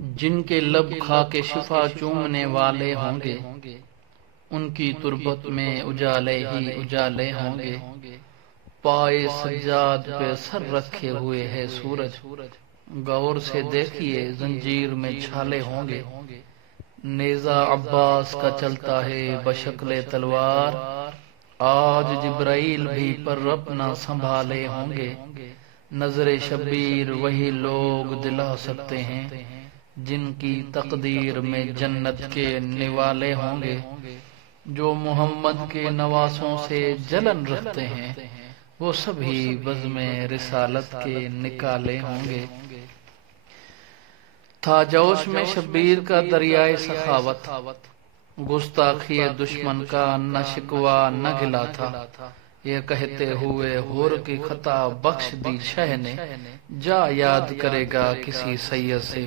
جن کے لب خاک شفا چومنے والے ہوں گے، ان کی تربت میں اجالے ہی اجالے ہوں گے۔ پائے سجاد پہ سر رکھے ہوئے ہے سورج، غور سے دیکھیے زنجیر میں چھالے ہوں گے۔ نیزہ عباس کا چلتا ہے بشکل تلوار، آج جبرائیل بھی پر رب نہ سنبھالے ہوں گے۔ نظر شبیر وہی لوگ دلا سکتے ہیں جن کی تقدیر میں جنت کے نوالے ہوں گے۔ جو محمد کے نواسوں سے جلن رکھتے ہیں، وہ سبھی بزم رسالت کے نکالے ہوں گے۔ تھا جوش میں شبیر کا دریائے سخاوت، گستاخی دشمن کا نہ شکوہ نہ گلا تھا۔ یہ کہتے ہوئے حور کی خطا بخش دی شہ نے، جا یاد کرے گا کسی سید سے